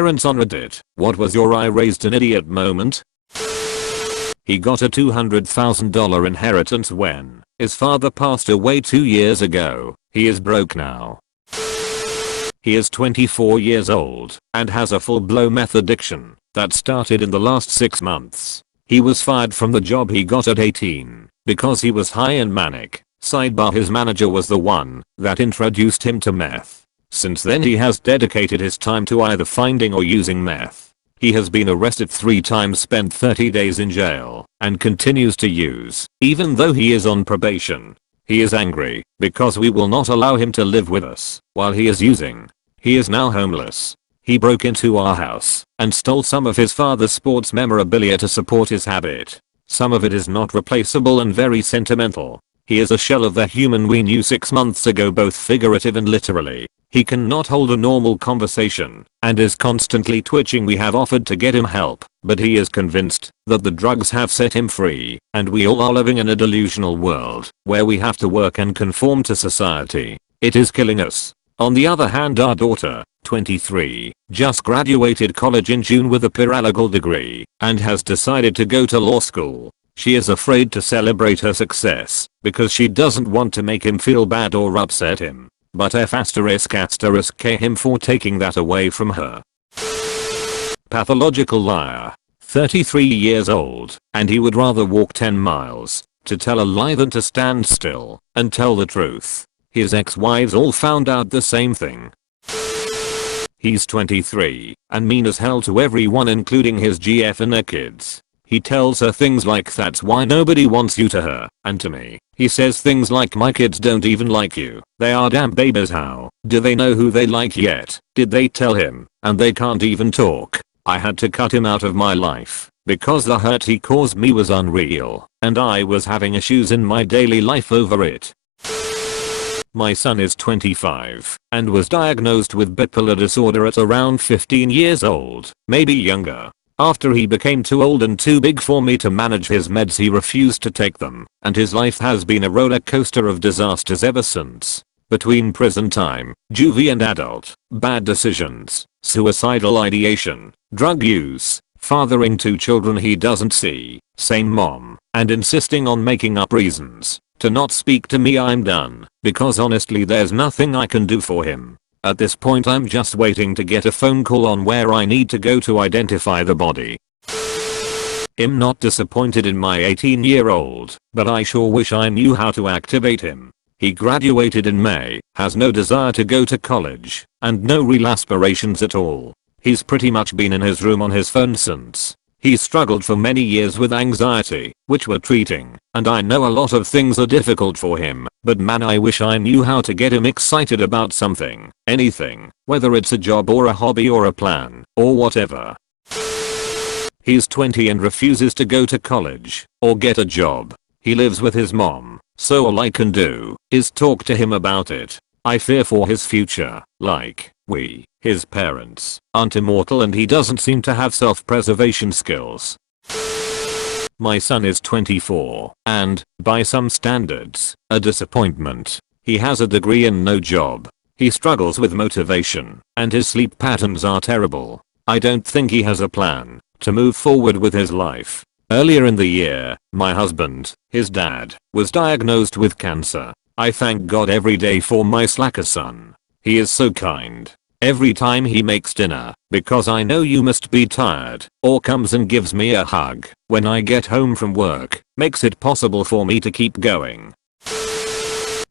parents on Reddit, what was your I raised an idiot moment? He got a $200,000 inheritance when his father passed away 2 years ago. He is broke now. He is 24 years old and has a full-blown meth addiction that started in the last 6 months. He was fired from the job he got at 18 because he was high and manic. Sidebar: his manager was the one that introduced him to meth. Since then he has dedicated his time to either finding or using meth. He has been arrested 3 times, spent 30 days in jail, and continues to use, even though he is on probation. He is angry because we will not allow him to live with us while he is using. He is now homeless. He broke into our house and stole some of his father's sports memorabilia to support his habit. Some of it is not replaceable and very sentimental. He is a shell of the human we knew 6 months ago, both figurative and literally. He cannot hold a normal conversation and is constantly twitching. We have offered to get him help, but he is convinced that the drugs have set him free, and we all are living in a delusional world where we have to work and conform to society. It is killing us. On the other hand, our daughter, 23, just graduated college in June with a paralegal degree and has decided to go to law school. She is afraid to celebrate her success because she doesn't want to make him feel bad or upset him. But F*** him for taking that away from her. Pathological liar. 33 years old, and he would rather walk 10 miles to tell a lie than to stand still and tell the truth. His ex-wives all found out the same thing. He's 23 and mean as hell to everyone, including his GF and their kids. He tells her things like, "That's why nobody wants you," to her, and to me. He says things like, "My kids don't even like you. They are damn babies. How do they know who they like yet? Did they tell him? And they can't even talk." I had to cut him out of my life because the hurt he caused me was unreal, and I was having issues in my daily life over it. My son is 25 and was diagnosed with bipolar disorder at around 15 years old, maybe younger. After he became too old and too big for me to manage his meds, he refused to take them, and his life has been a roller coaster of disasters ever since. Between prison time, juvie and adult, bad decisions, suicidal ideation, drug use, fathering 2 children he doesn't see, same mom, and insisting on making up reasons to not speak to me, I'm done, because honestly there's nothing I can do for him. At this point I'm just waiting to get a phone call on where I need to go to identify the body. I'm not disappointed in my 18-year-old, but I sure wish I knew how to activate him. He graduated in May, has no desire to go to college, and no real aspirations at all. He's pretty much been in his room on his phone since. He's struggled for many years with anxiety, which we're treating, and I know a lot of things are difficult for him, but man, I wish I knew how to get him excited about something, anything, whether it's a job or a hobby or a plan, or whatever. He's 20 and refuses to go to college or get a job. He lives with his mom, so all I can do is talk to him about it. I fear for his future, like we, his parents, aren't immortal and he doesn't seem to have self-preservation skills. My son is 24 and, by some standards, a disappointment. He has a degree and no job. He struggles with motivation, and his sleep patterns are terrible. I don't think he has a plan to move forward with his life. Earlier in the year, my husband, his dad, was diagnosed with cancer. I thank God every day for my slacker son. He is so kind. Every time he makes dinner, because I know you must be tired, or comes and gives me a hug when I get home from work, makes it possible for me to keep going.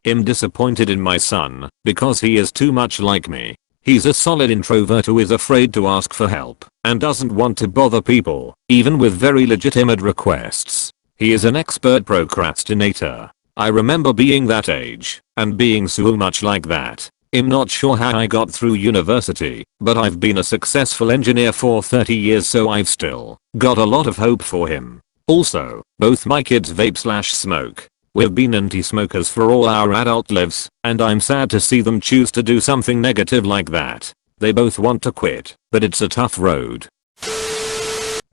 I'm disappointed in my son because he is too much like me. He's a solid introvert who is afraid to ask for help and doesn't want to bother people, even with very legitimate requests. He is an expert procrastinator. I remember being that age and being so much like that. I'm not sure how I got through university, but I've been a successful engineer for 30 years, so I've still got a lot of hope for him. Also, both my kids vape/smoke. We've been anti-smokers for all our adult lives, and I'm sad to see them choose to do something negative like that. They both want to quit, but it's a tough road.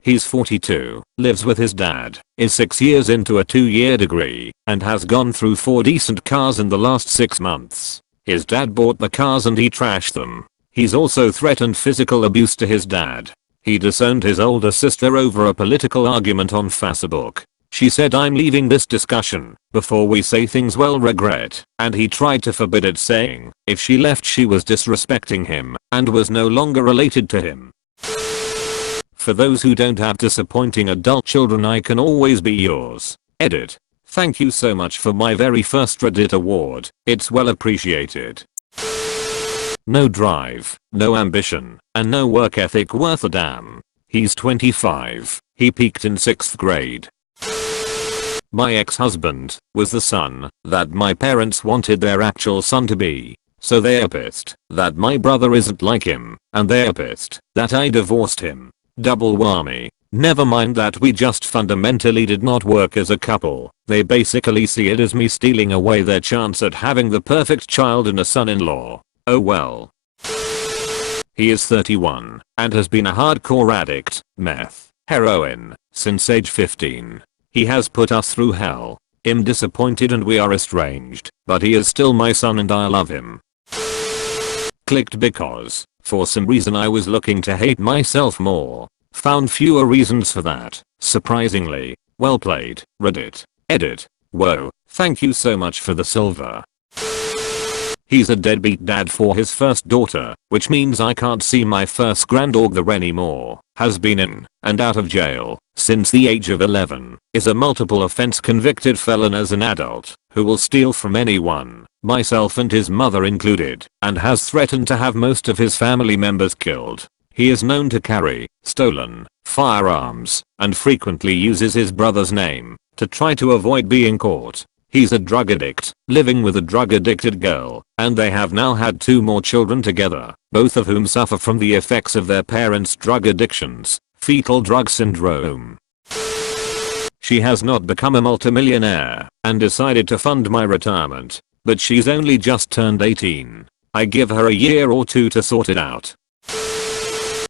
He's 42, lives with his dad, is 6 years into a 2-year degree, and has gone through 4 decent cars in the last 6 months. His dad bought the cars and he trashed them. He's also threatened physical abuse to his dad. He disowned his older sister over a political argument on Facebook. She said, "I'm leaving this discussion before we say things we'll regret," and he tried to forbid it, saying if she left she was disrespecting him and was no longer related to him. For those who don't have disappointing adult children, I can always be yours. Edit. Thank you so much for my very first Reddit award. It's well appreciated. No drive, no ambition, and no work ethic worth a damn. He's 25. He peaked in 6th grade. My ex-husband was the son that my parents wanted their actual son to be. So they're pissed that my brother isn't like him, and they're pissed that I divorced him. Double whammy. Never mind that we just fundamentally did not work as a couple. They basically see it as me stealing away their chance at having the perfect child and a son-in-law. Oh well. He is 31 and has been a hardcore addict, meth, heroin, since age 15. He has put us through hell. I'm disappointed and we are estranged, but he is still my son and I love him. Clicked because, for some reason, I was looking to hate myself more. Found fewer reasons for that, surprisingly. Well played, Reddit. Edit. Whoa, thank you so much for the silver. He's a deadbeat dad for his first daughter, which means I can't see my first granddaughter anymore. Has been in and out of jail since the age of 11. Is a multiple offense convicted felon as an adult who will steal from anyone, myself and his mother included, and has threatened to have most of his family members killed. He is known to carry stolen firearms and frequently uses his brother's name to try to avoid being caught. He's a drug addict, living with a drug addicted girl, and they have now had 2 more children together, both of whom suffer from the effects of their parents' drug addictions, fetal drug syndrome. She has not become a multimillionaire and decided to fund my retirement, but she's only just turned 18. I give her a year or 2 to sort it out.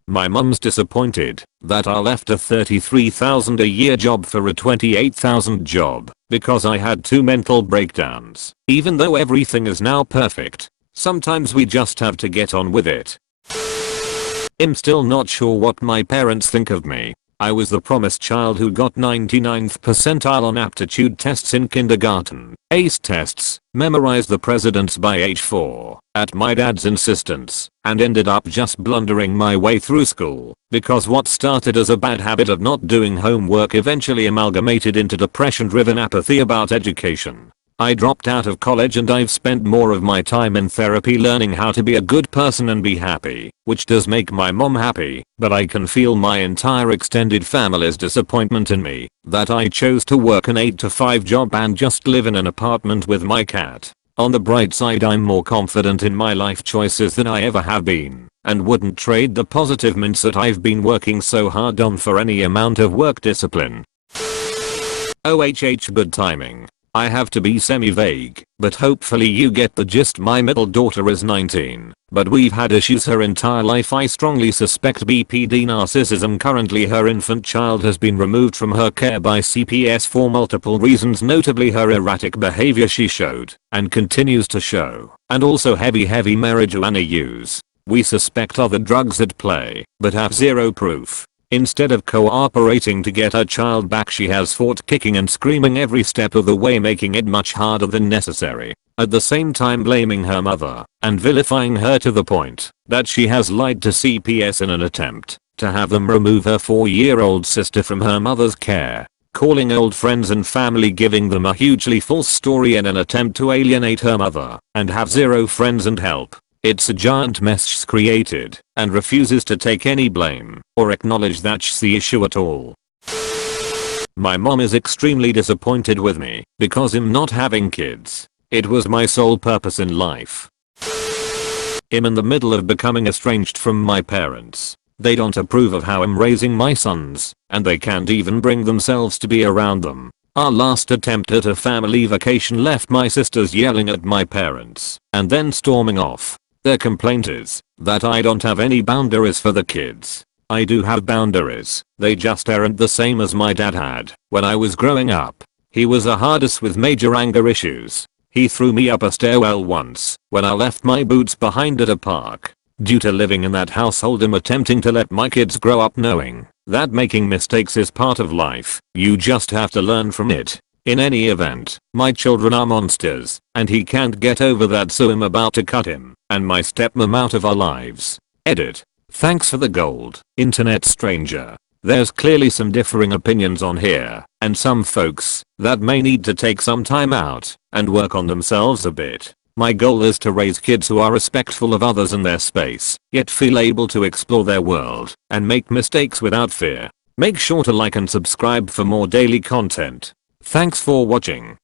My mum's disappointed that I left a $33,000 a year job for a $28,000 job because I had 2 mental breakdowns. Even though everything is now perfect, sometimes we just have to get on with it. I'm still not sure what my parents think of me. I was the promised child who got 99th percentile on aptitude tests in kindergarten, ACE tests, memorized the presidents by age 4, at my dad's insistence, and ended up just blundering my way through school, because what started as a bad habit of not doing homework eventually amalgamated into depression-driven apathy about education. I dropped out of college and I've spent more of my time in therapy learning how to be a good person and be happy, which does make my mom happy, but I can feel my entire extended family's disappointment in me, that I chose to work an 8 to 5 job and just live in an apartment with my cat. On the bright side, I'm more confident in my life choices than I ever have been, and wouldn't trade the positive mindset I've been working so hard on for any amount of work discipline. OHH, good timing. I have to be semi-vague, but hopefully you get the gist. My middle daughter is 19, but we've had issues her entire life. I strongly suspect BPD narcissism. Currently her infant child has been removed from her care by CPS for multiple reasons, notably her erratic behavior she showed and continues to show, and also heavy marijuana use. We suspect other drugs at play, but have zero proof. Instead of cooperating to get her child back, she has fought kicking and screaming every step of the way, making it much harder than necessary, at the same time blaming her mother and vilifying her to the point that she has lied to CPS in an attempt to have them remove her 4-year-old sister from her mother's care, calling old friends and family, giving them a hugely false story in an attempt to alienate her mother and have zero friends and help. It's a giant mess she's created and refuses to take any blame or acknowledge that she's the issue at all. My mom is extremely disappointed with me because I'm not having kids. It was my sole purpose in life. I'm in the middle of becoming estranged from my parents. They don't approve of how I'm raising my sons, and they can't even bring themselves to be around them. Our last attempt at a family vacation left my sisters yelling at my parents and then storming off. Their complaint is that I don't have any boundaries for the kids. I do have boundaries, they just aren't the same as my dad had when I was growing up. He was a hardest with major anger issues. He threw me up a stairwell once when I left my boots behind at a park. Due to living in that household, I'm attempting to let my kids grow up knowing that making mistakes is part of life. You just have to learn from it. In any event, my children are monsters, and he can't get over that, so I'm about to cut him and my stepmom out of our lives. Edit. Thanks for the gold, internet stranger. There's clearly some differing opinions on here, and some folks that may need to take some time out and work on themselves a bit. My goal is to raise kids who are respectful of others and their space, yet feel able to explore their world and make mistakes without fear. Make sure to like and subscribe for more daily content. Thanks for watching.